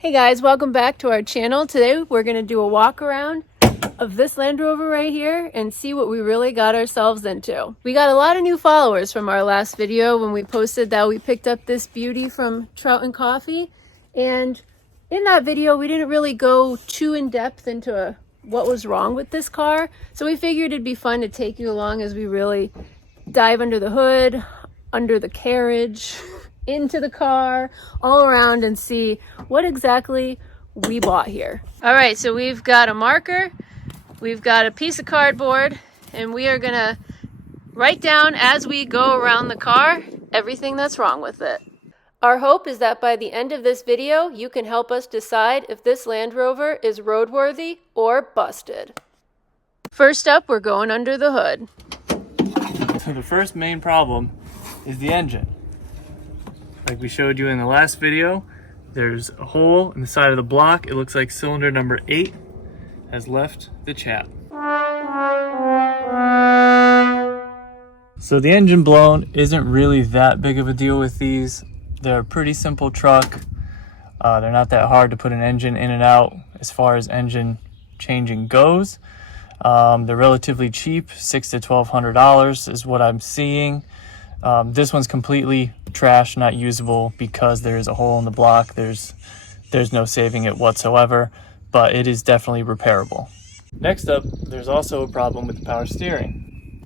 Hey guys, welcome back to our channel. Today we're going to do a walk around of this Land Rover right here and see what we really got ourselves into. We got a lot of new followers from our last video when we posted that we picked up this beauty from Trout and Coffee, and in that video we didn't really go too in depth into what was wrong with this car, so we figured it'd be fun to take you along as we really dive under the hood, under the carriage, into the car, all around, and see what exactly we bought here. All right, so we've got a marker, we've got a piece of cardboard, and we are gonna write down as we go around the car everything that's wrong with it. Our hope is that by the end of this video, you can help us decide if this Land Rover is roadworthy or busted. First up, we're going under the hood. So the first main problem is the engine. Like we showed you in the last video, there's a hole in the side of the block. It looks like cylinder number 8 has left the chat. So the engine blown isn't really that big of a deal with these. They're a pretty simple truck. They're not that hard to put an engine in and out as far as engine changing goes. They're relatively cheap, $600 to $1,200 is what I'm seeing. This one's completely trash, not usable, because there is a hole in the block. There's no saving it whatsoever, but it is definitely repairable. Next up, there's also a problem with the power steering.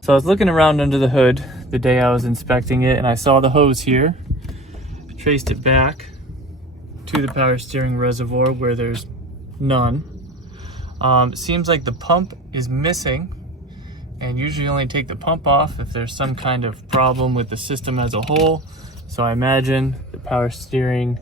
So I was looking around under the hood the day I was inspecting it, and I saw the hose here. I traced it back to the power steering reservoir where there's none. It seems like the pump is missing, and usually only take the pump off if there's some kind of problem with the system as a whole. So I imagine the power steering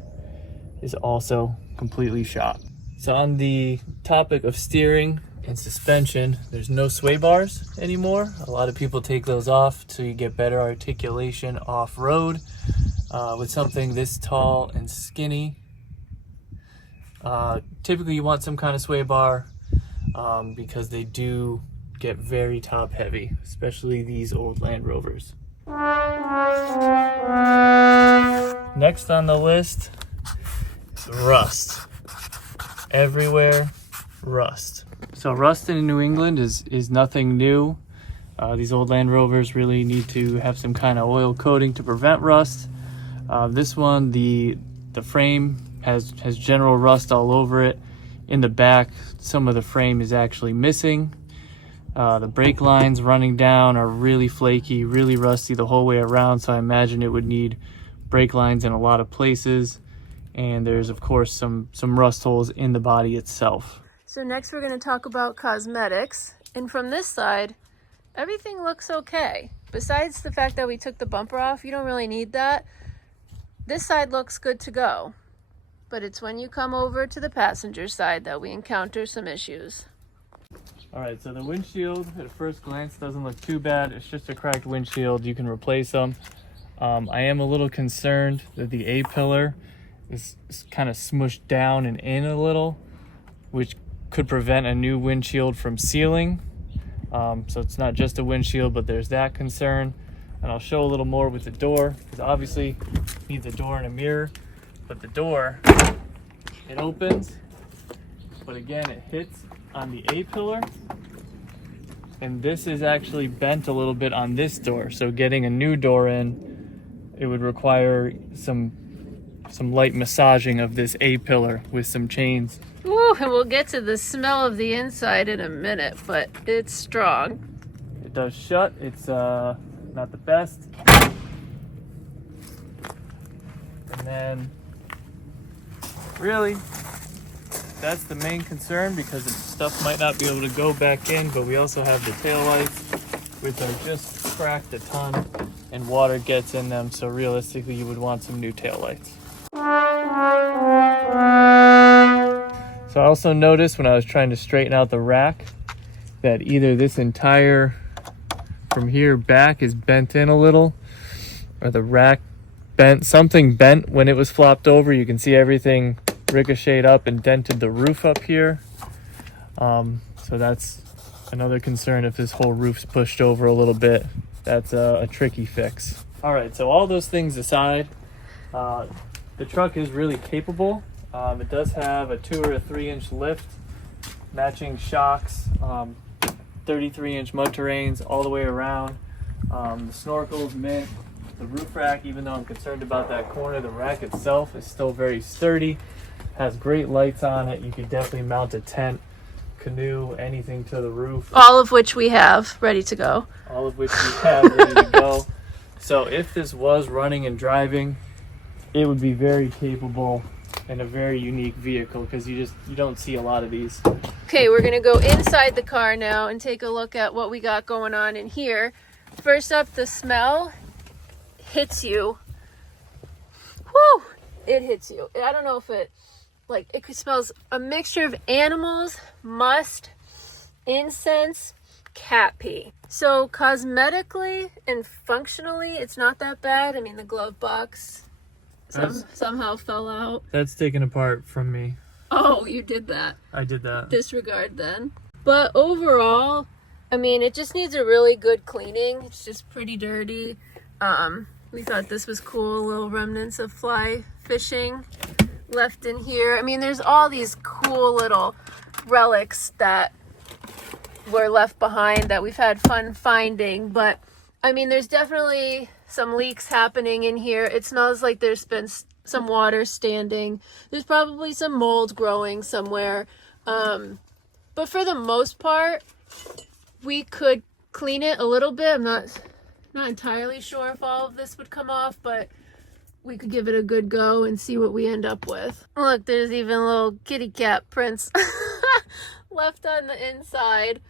is also completely shot. So on the topic of steering and suspension, there's no sway bars anymore. A lot of people take those off so you get better articulation off-road. With something this tall and skinny, typically you want some kind of sway bar because they do get very top heavy, especially these old Land Rovers. Next on the list is rust. Everywhere, rust. So rust in New England is nothing new. These old Land Rovers really need to have some kind of oil coating to prevent rust. This one, the frame has general rust all over it. In the back, some of the frame is actually missing. The brake lines running down are really flaky, really rusty the whole way around, so I imagine it would need brake lines in a lot of places. And there's of course some rust holes in the body itself. So next we're going to talk about cosmetics, and from this side everything looks okay. Besides the fact that we took the bumper off, you don't really need that. This side looks good to go, but it's when you come over to the passenger side that we encounter some issues. Alright, so the windshield at first glance doesn't look too bad. It's just a cracked windshield. You can replace them. I am a little concerned that the A-pillar is kind of smushed down and in a little, which could prevent a new windshield from sealing. So it's not just a windshield, but there's that concern. And I'll show a little more with the door, because obviously it needs a door and a mirror. But the door, it opens, but again it hits on the A-pillar, and this is actually bent a little bit on this door, so getting a new door in, it would require some light massaging of this A-pillar with some chains. Ooh, and we'll get to the smell of the inside in a minute, but it's strong. It does shut. It's not the best. And then really that's the main concern, because the stuff might not be able to go back in, but we also have the taillights, which are just cracked a ton and water gets in them, so realistically you would want some new taillights. So I also noticed when I was trying to straighten out the rack that either this entire from here back is bent in a little, or the rack bent, something bent when it was flopped over. You can see everything ricocheted up and dented the roof up here. So that's another concern. If this whole roof's pushed over a little bit, that's a tricky fix. All right, so all those things aside, The truck is really capable. It does have a 2 or a 3 inch lift, matching shocks, 33-inch mud terrains all the way around. The snorkel's mint. The roof rack, even though I'm concerned about that corner, the rack itself is still very sturdy. Has great lights on it. You could definitely mount a tent, canoe, anything to the roof. All of which we have ready to go. All of which we have ready to go. So if this was running and driving, it would be very capable and a very unique vehicle, because you don't see a lot of these. Okay, we're gonna go inside the car now and take a look at what we got going on in here. First up, the smell hits you. Whew! It hits you. I don't know if it smells a mixture of animals, must, incense, cat pee. So cosmetically and functionally, it's not that bad. I mean, the glove box somehow fell out. That's taken apart from me. Oh, you did that. I did that. Disregard then. But overall, I mean, it just needs a really good cleaning. It's just pretty dirty. We thought this was cool. Little remnants of fly fishing left in here. I mean, there's all these cool little relics that were left behind that we've had fun finding. But I mean, there's definitely some leaks happening in here. It smells like there's been some water standing. There's probably some mold growing somewhere. But for the most part, we could clean it a little bit. I'm not entirely sure if all of this would come off, but we could give it a good go and see what we end up with. Look, there's even little kitty cat prints left on the inside.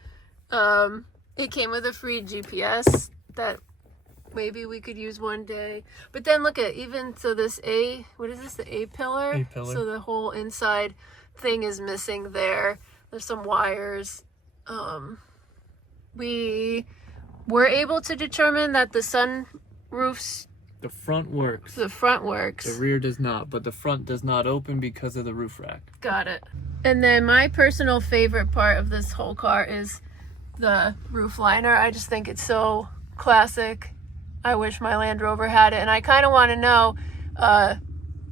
It came with a free GPS that maybe we could use one day. But then look at, even so this what is this, the A-pillar? A-pillar. So the whole inside thing is missing there. There's some wires. We were able to determine that the sunroofs, the front works. the front works. The rear does not, but the front does not open because of the roof rack. Got it. And then my personal favorite part of this whole car is the roof liner. I just think it's so classic. I wish my Land Rover had it. And I kind of want to know,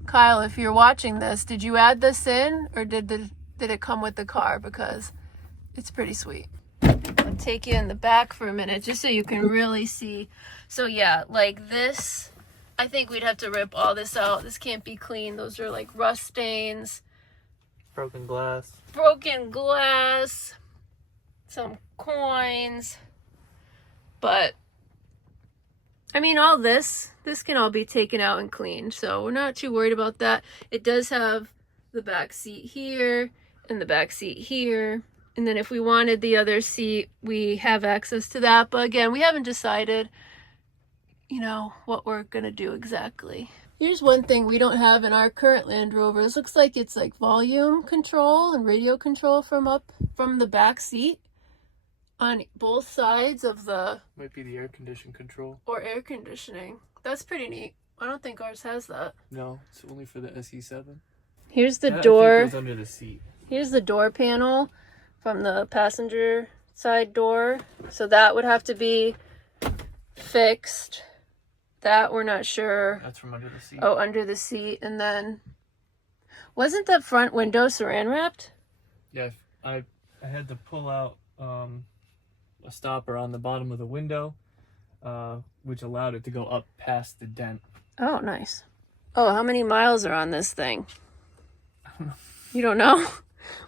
Kyle, if you're watching this, did you add this in, or did it come with the car? Because it's pretty sweet. I'll take you in the back for a minute just so you can really see. So yeah, like this, I think we'd have to rip all this out. This can't be clean. Those are like rust stains. Broken glass. Broken glass. Some coins. But I mean, all this can all be taken out and cleaned, so we're not too worried about that. It does have the back seat here and the back seat here. And then if we wanted the other seat, we have access to that. But again, we haven't decided, what we're going to do exactly. Here's one thing we don't have in our current Land Rover. This looks like it's like volume control and radio control from the back seat on both sides of the... Might be the air condition control. Or air conditioning. That's pretty neat. I don't think ours has that. No, it's only for the SE7. Here's the That, door. I think, goes under the seat. Here's the door panel from the passenger side door. So that would have to be fixed. That we're not sure. That's from under the seat. Oh, under the seat. And then, wasn't the front window saran wrapped? Yeah, I had to pull out a stopper on the bottom of the window, which allowed it to go up past the dent. Oh, nice. Oh, how many miles are on this thing? I don't know. You don't know?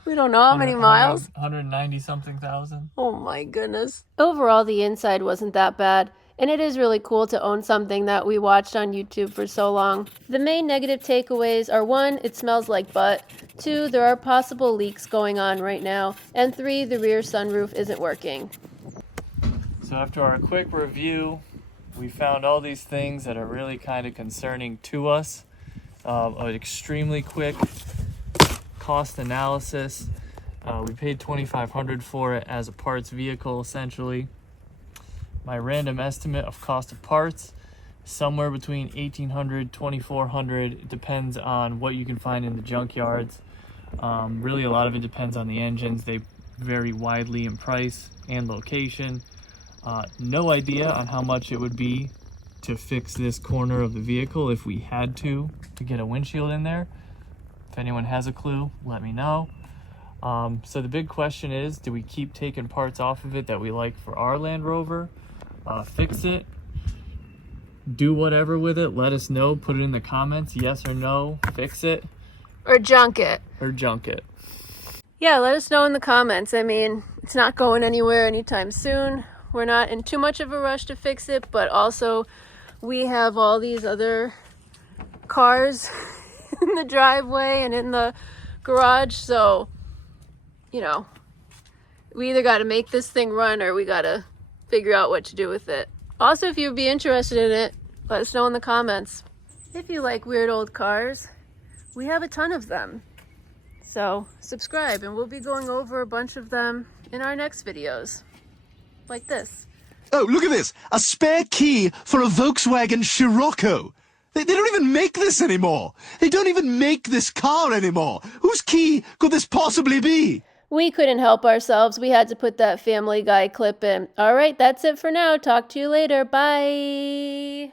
We don't know how many miles? 190 something thousand. Oh my goodness. Overall, the inside wasn't that bad, and it is really cool to own something that we watched on YouTube for so long. The main negative takeaways are 1, it smells like butt, 2, there are possible leaks going on right now, and 3, the rear sunroof isn't working. So after our quick review, we found all these things that are really kind of concerning to us. An extremely quick cost analysis. We paid $2,500 for it as a parts vehicle, essentially. My random estimate of cost of parts, somewhere between $1,800, $2,400. It depends on what you can find in the junkyards. Really, a lot of it depends on the engines. They vary widely in price and location. No idea on how much it would be to fix this corner of the vehicle if we had to get a windshield in there. If anyone has a clue, let me know. So the big question is, do we keep taking parts off of it that we like for our Land Rover? Fix it? Do whatever with it? Let us know. Put it in the comments. Yes or no. Fix it. Or junk it. Or junk it. Yeah, let us know in the comments. I mean, it's not going anywhere anytime soon. We're not in too much of a rush to fix it, but also we have all these other cars in the driveway and in the garage, so, you know, we either got to make this thing run or we got to figure out what to do with it. Also, if you'd be interested in it, let us know in the comments. If you like weird old cars, we have a ton of them. So subscribe and we'll be going over a bunch of them in our next videos. Like this. Oh, look at this! A spare key for a Volkswagen Scirocco. They don't even make this anymore. They don't even make this car anymore. Whose key could this possibly be? We couldn't help ourselves. We had to put that Family Guy clip in. All right, that's it for now. Talk to you later. Bye.